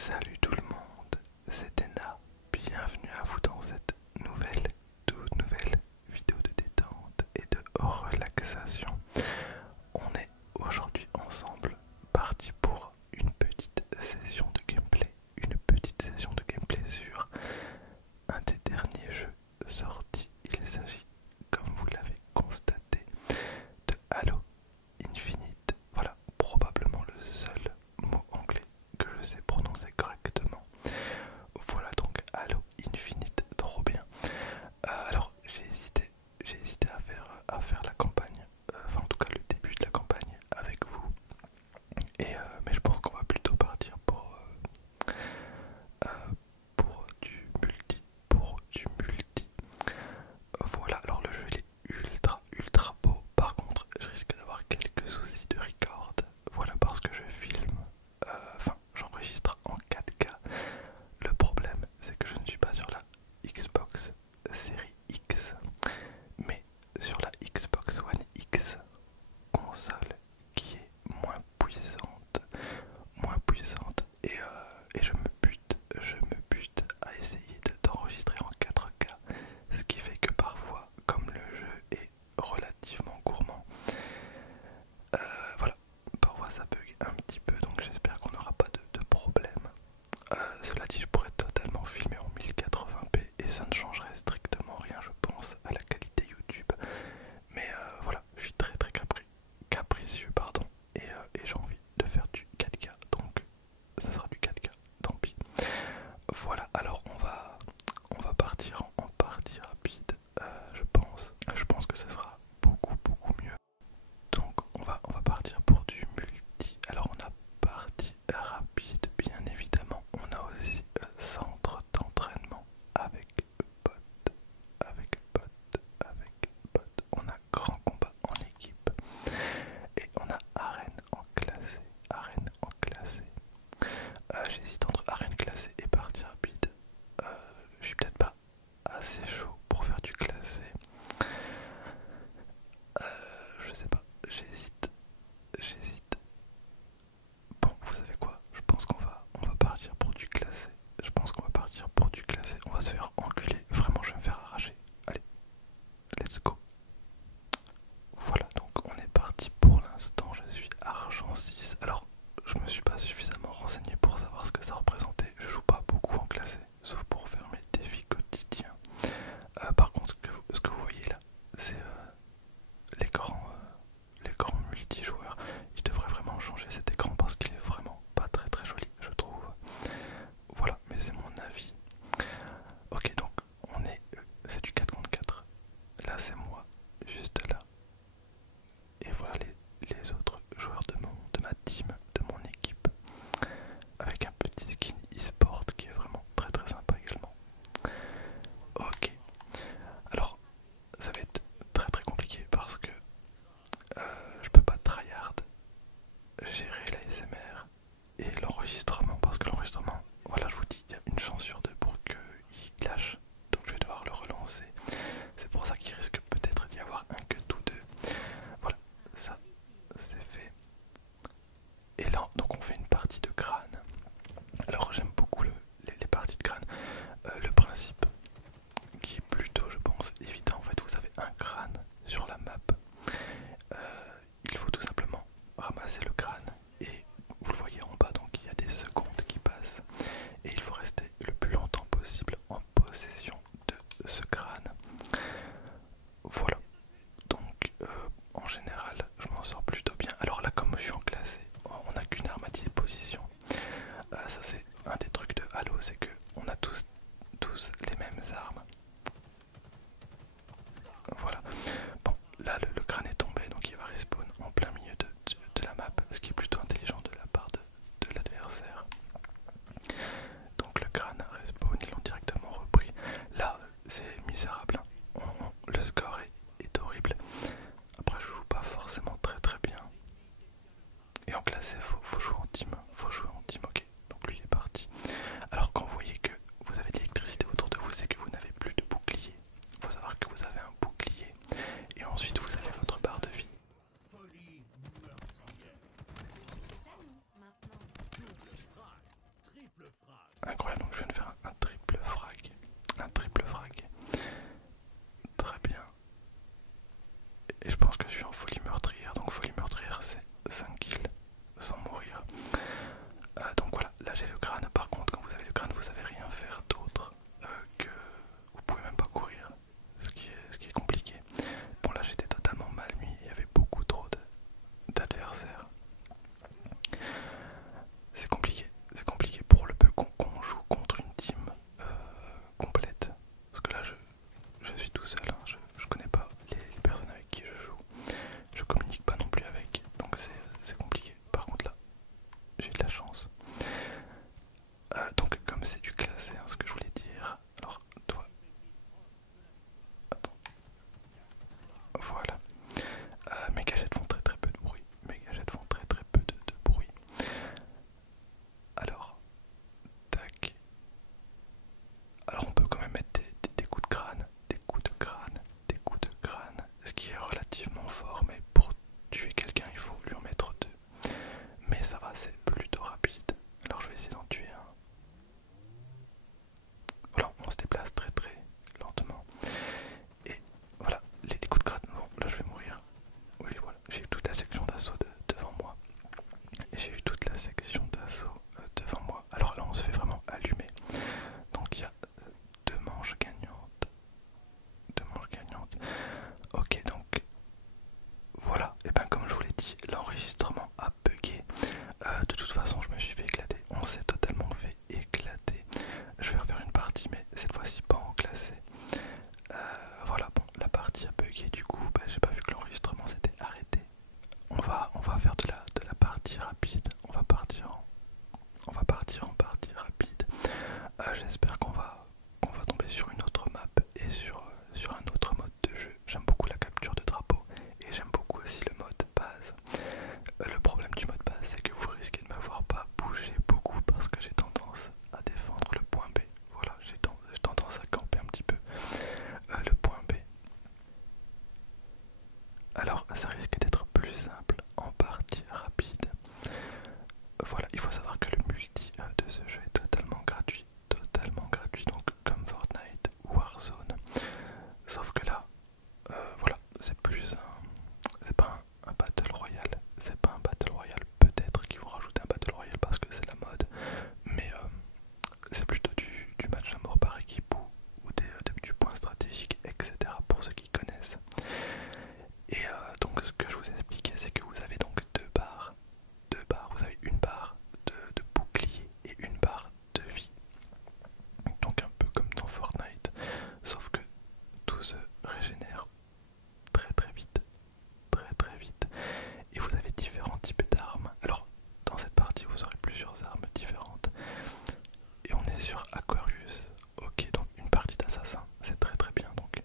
Salut tout le monde, c'est Ena. Bienvenue à vous dans cette toute nouvelle vidéo de détente et de relaxation. On est aujourd'hui ensemble parti pour une petite session de gameplay. Une petite session de gameplay sur un des derniers jeux sortis. Il s'agit, comme vous l'avez constaté, de Halo Infinite. Voilà, probablement le seul mot anglais que je sais prononcer correctement. Voilà donc Halo Infinite, trop bien. Alors j'ai hésité à faire la campagne, enfin en tout cas le début de la campagne avec vous. Mais je pense qu'on va plutôt partir pour du multi. Voilà, alors le jeu il est ultra beau. Par contre, je risque d'avoir quelques soucis de record. Voilà, parce que je filme, j'enregistre en 4K. Le problème, c'est que je ne suis pas sur la Xbox Series X, mais sur la Xbox One X, console qui est moins puissante, et je me bute à essayer d'enregistrer en 4K, ce qui fait que parfois, comme le jeu est relativement gourmand, voilà, parfois ça bug un petit peu, donc j'espère qu'on n'aura pas de problème. Cela dit, je pourrais totalement filmer en 1080p et ça ne changerait strictement rien, je pense, à la qualité YouTube. Mais voilà, je suis très capricieux, pardon, et j'ai envie de faire du 4K, donc ça sera du 4K, tant pis. Voilà, alors on va partir en partie rapide, je pense. Je pense que ça sera beaucoup mieux. Donc on va partir pour du multi. Alors on a partie rapide, bien évidemment. On a aussi centre d'entraînement avec bot, avec bot. On a grand combat en équipe. Et on a arène en classé. J'hésite entre arène classée et partie rapide. Je suis peut-être pas assez chaud pour faire du classé. Je sais pas, j'hésite. Bon, vous savez quoi? Je pense on va partir pour du classé. On va se faire enculer. Vraiment, je vais me faire arracher. Allez, let's go. Voilà, donc on est parti pour l'instant. Je suis argent 6. Alors, je me suis pas suffisamment renseigné pour savoir ce que ça représentait. Je joue pas beaucoup en classé, sauf pour faire mes défis quotidiens. Par contre, ce que vous voyez là, c'est l'écran multijoueur. Il devrait vraiment changer cet écran parce qu'il est vraiment pas très joli, je trouve. Voilà, mais c'est mon avis. Ok, donc c'est du 4 contre 4. Là c'est moi, juste là. Et voilà les autres joueurs de ma team, de mon équipe. Avec un petit skin e-sport qui est vraiment très sympa également. Ok, alors ça va être très compliqué parce que je peux pas tryhard gérer l'ASMR et l'enregistrement, parce que l'enregistrement, voilà, je vous dis, il y a une chance sur deux pour qu'il lâche, donc je vais devoir le relancer. C'est pour ça qu'il risque peut-être d'y avoir un cut ou deux. Voilà, ça c'est fait. Et là, donc on fait une partie de crâne. Alors j'aime beaucoup les parties de crâne. Le principe qui est plutôt, je pense, évident. En fait, vous avez un crâne sur la map. Il faut tout simplement ramasser le crâne et vous le voyez en bas, donc il y a des secondes qui passent et il faut rester le plus longtemps possible en possession de ce crâne. Voilà, donc en général je m'en sors plutôt bien. Alors là, comme je suis en classé, on n'a qu'une arme à disposition. Ça c'est un des trucs de Halo, c'est que on a tous les mêmes armes. Voilà, bon là le Et je pense que je suis en folie meurtrière. Donc folie meurtrière c'est 5 kills sans mourir. Donc voilà, là j'ai le crâne. Par contre quand vous avez le crâne vous savez rien faire d'autre que vous pouvez même pas courir. Ce qui est compliqué. Bon là j'étais totalement mal mis, il y avait beaucoup trop d'adversaires. C'est compliqué pour le peu qu'on joue contre une team complète. Parce que là je suis tout seul, hein. Je connais pas les personnes avec qui je joue. Je communique pas non plus avec, donc c'est compliqué. Par contre là, j'ai de la chance. Donc comme c'est du classé, hein, ce que je voulais dire. Alors toi, attends, voilà. Mes gadgets font très peu de bruit. Mes gadgets font très peu de bruit. Alors, tac. Alors on peut quand même mettre des coups de crâne, des coups de crâne, des coups de crâne, ce qui est relativement fort, mais pour tuer quelqu'un il faut lui en mettre deux. Mais ça va, c'est plutôt rapide. Alors je vais essayer d'en tuer un. Voilà, on se déplace très lentement. Et voilà, les coups de crâne, bon là je vais mourir. Oui voilà, j'ai eu toute la section d'assaut devant moi. Et j'ai eu toute la section d'assaut devant moi. Alors là on se fait vraiment allumer. Donc il y a deux manches gagnantes. Deux manches gagnantes. Ok donc voilà. Et ben comme je vous l'ai dit, l'enregistrement a bugué. De toute façon je me suis fait éclater. On s'est totalement fait éclater. Je vais refaire une partie mais cette fois-ci pas en classé. Voilà bon la partie a bugué du coup j'ai pas vu que l'enregistrement s'était arrêté. On va faire de la partie rapide. On va partir en partie rapide. J'espère qu'on va tomber sur une autre map et sur un autre mode de jeu. J'aime beaucoup la capture de drapeau et j'aime beaucoup aussi le mode base. Le problème du mode base c'est que vous risquez de me voir pas bouger beaucoup parce que j'ai tendance à défendre le point B. Voilà, j'ai tendance à camper un petit peu le point B. Alors ça risque d'être plus simple en partie rapide. Voilà, il faut savoir que le multi de ce jeu est totalement gratuit, donc comme Fortnite ou Warzone. Sauf que là, voilà, c'est pas un battle royale, peut-être qu'ils vont rajouter un battle royale parce que c'est la mode, mais c'est plutôt du match à mort par équipe ou du point stratégique, etc. pour ceux qui connaissent. Et donc ce que je vous ai expliqué, c'est que vous avez donc deux barres, vous avez une barre de bouclier et une barre de vie. Donc un peu comme dans Fortnite, sauf que tout se régénère très vite, très vite. Et vous avez différents types d'armes. Alors dans cette partie vous aurez plusieurs armes différentes. Et on est sur Aquarius. Ok, donc une partie d'assassin, c'est très bien. Donc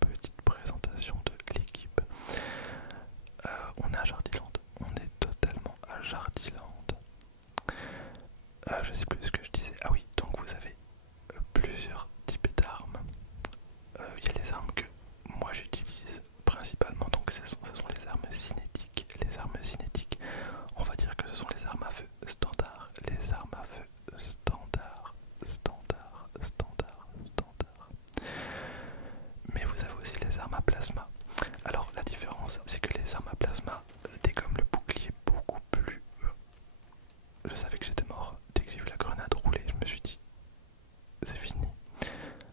petite présentation de l'équipe. On est à Jardiland, on est totalement à Jardiland. Je sais plus ce que je disais. Ah oui, donc vous avez plusieurs types d'armes. Il y a les armes que moi j'utilise principalement, donc ce sont les armes cinétiques. Les armes cinétiques, on va dire que ce sont les armes à feu standard. Les armes à feu standard. Mais vous avez aussi les armes à plasma. Alors la différence, c'est que les armes à plasma dégomment le bouclier beaucoup plus. Je savais que j'étais mort. Dès que j'ai vu la grenade rouler, je me suis dit, c'est fini.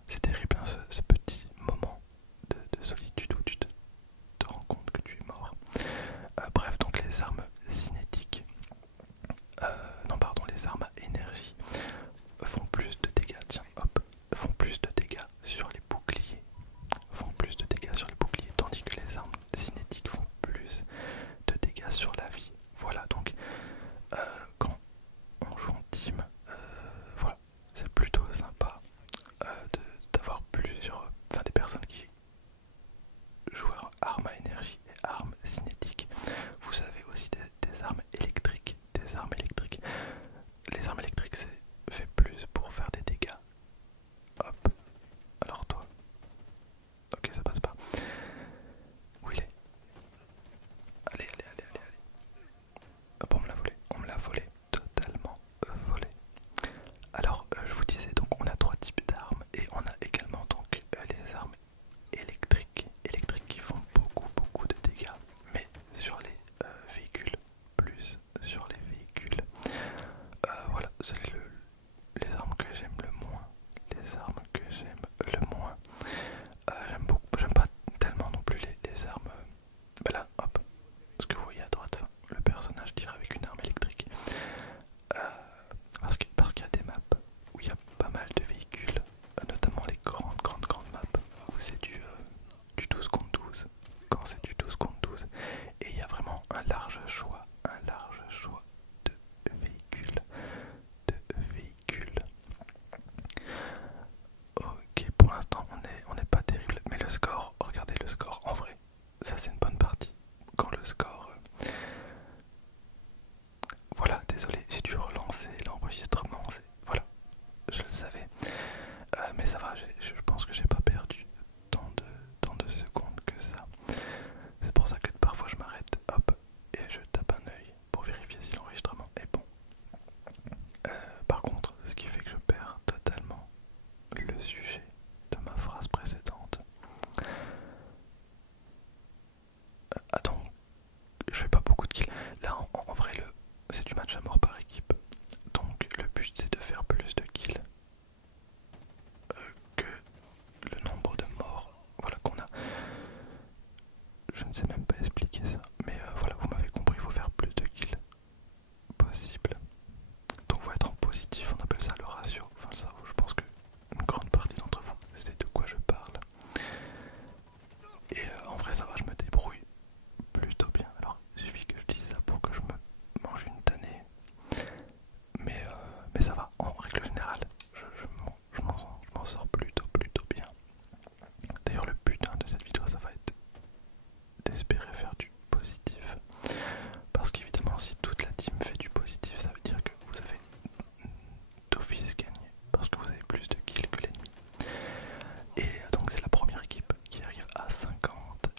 C'est terrible hein, ce petit moment de solitude où tu te rends compte que tu es mort. Bref, donc les armes cinétiques, non pardon, les armes à énergie font plus de dégâts, tiens hop, font plus de dégâts sur les boucliers, je ne sais même pas expliquer ça. Mais voilà, vous m'avez compris, il faut faire plus de kills possible. Donc faut être en positif, on appelle ça le ratio. Enfin ça, je pense que une grande partie d'entre vous sait de quoi je parle. Et en vrai ça va, je me débrouille plutôt bien. Alors il suffit que je dise ça pour que je me mange une tannée. Mais ça va, en règle générale, je m'en sors plutôt bien. D'ailleurs le but de cette vidéo ça va être d'espérer faire du positif. Parce qu'évidemment si toute la team fait du positif ça veut dire que vous avez d'office gagné. Parce que vous avez plus de kills que l'ennemi. Et donc c'est la première équipe qui arrive à 50.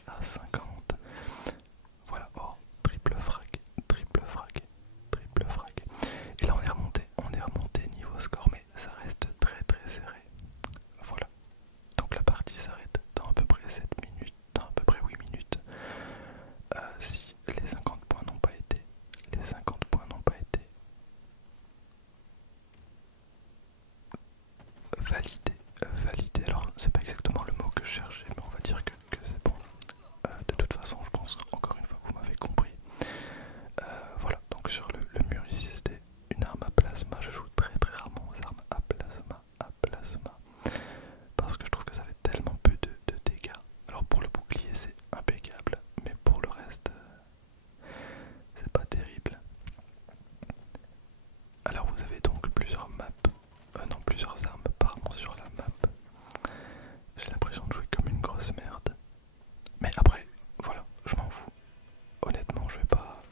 Voilà, oh, triple frag. Et là on est remonté niveau score mais ça reste très serré. Voilà. Donc la partie s'arrête dans à peu près 7 minutes, dans à peu près 8 minutes. Si les 50 points n'ont pas été, validés. Alors c'est pas exactement le mot que je cherchais, mais on va dire que c'est bon. De toute façon, je pense encore une fois que vous m'avez compris. Voilà, donc sur le mur ici c'était une arme à plasma. Je joue très rarement aux armes à plasma. Parce que je trouve que ça fait tellement peu de dégâts. Alors pour le bouclier c'est impeccable, mais pour le reste c'est pas terrible. Alors vous avez donc plusieurs armes pardon sur la map. J'ai l'impression de jouer comme une grosse merde. Mais après, voilà, je m'en fous. Honnêtement, je vais pas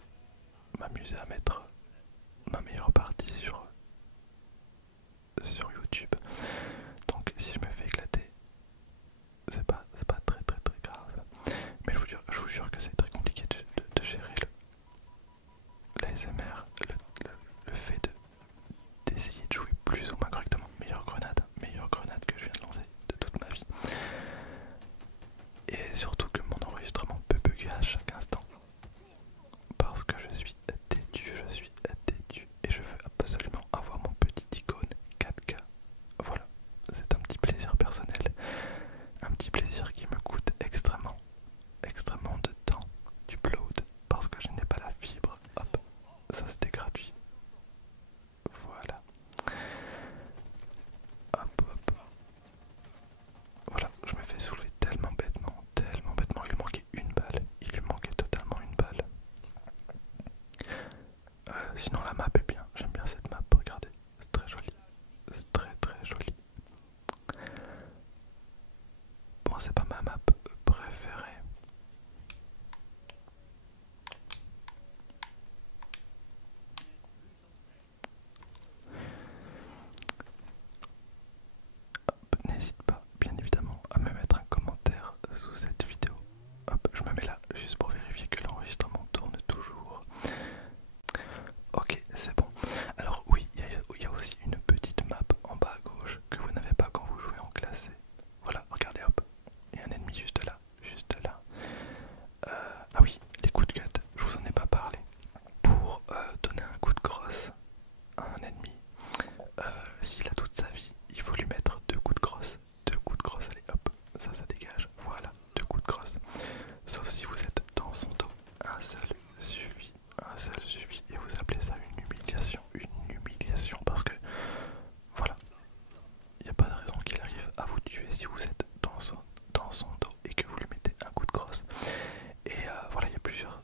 m'amuser à mettre ma meilleure partie sur YouTube. Donc si je me fais éclater, c'est pas très grave. Mais je vous jure que c'est très compliqué de gérer l'ASMR, le fait d'essayer de jouer plus ou moins correctement. Meilleure grenade que je viens de lancer de toute ma vie. Et surtout que mon enregistrement peut bugger à chaque instant. Parce que je suis têtu et je veux absolument avoir mon petit icône 4K. Voilà, c'est un petit plaisir personnel, un petit plaisir qui me coûte extrêmement de temps, du upload, parce que je n'ai pas la fibre. Hop, ça c'était gratuit. Voilà. Hop. Voilà, je me fais soulever tellement bêtement. Il lui manquait une balle. Il lui manquait totalement une balle. Sinon la map est bien. J'aime bien cette map. Regardez, c'est très joli. C'est très joli. Bon, c'est pas ma map préférée. N'hésite pas, bien évidemment, à me mettre un commentaire sous cette vidéo. Hop, je me mets là juste pour vérifier que l'enregistrement tourne toujours. Ok, c'est bon. Alors oui, il y a aussi une petite map en bas à gauche que vous n'avez pas quand vous jouez en classé. Voilà, regardez, hop, il y a un ennemi juste là. Ah oui, les coups de cut, je vous en ai pas parlé. Pour donner un coup de crosse à un ennemi, s'il a toute sa vie, il faut lui mettre deux coups de crosse. Allez hop, ça dégage. Voilà, deux coups de crosse. Sauf si vous êtes dans son dos, un seul suffit. Et vous appelez ça une humiliation. Parce que, voilà, il n'y a pas de raison qu'il arrive à vous tuer si vous êtes dans son dos et que vous lui mettez un coup de crosse. Et voilà, il y a plusieurs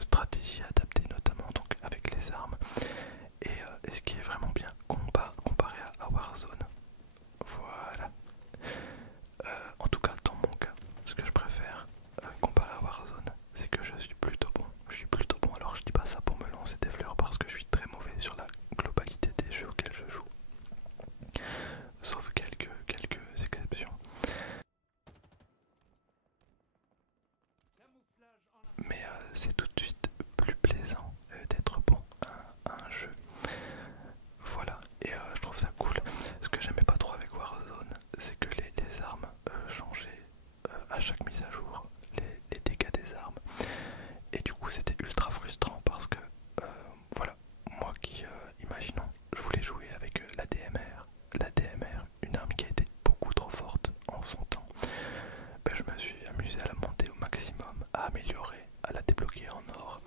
stratégies adaptées, notamment donc avec les armes. Et ce qui est vraiment bien comparé à Warzone. Voilà. En tout cas, dans mon cas, ce que je préfère comparé à Warzone, c'est que je suis plutôt bon. Alors je dis pas ça pour me lancer des fleurs parce que je suis très mauvais sur la globalité des jeux auxquels je joue. Sauf quelques exceptions. Mais c'est tout de suite plus plaisant d'être bon à un jeu. Voilà, et je trouve ça cool. Ce que j'aimais pas trop avec Warzone, c'est que les armes changeaient à chaque mise à jour, les dégâts des armes. Et du coup c'était ultra frustrant parce que, voilà, moi qui, imaginons, je voulais jouer avec la DMR, une arme qui a été beaucoup trop forte en son temps, ben, je me suis amusé à la monter au maximum à améliorer, à la débloquer en or.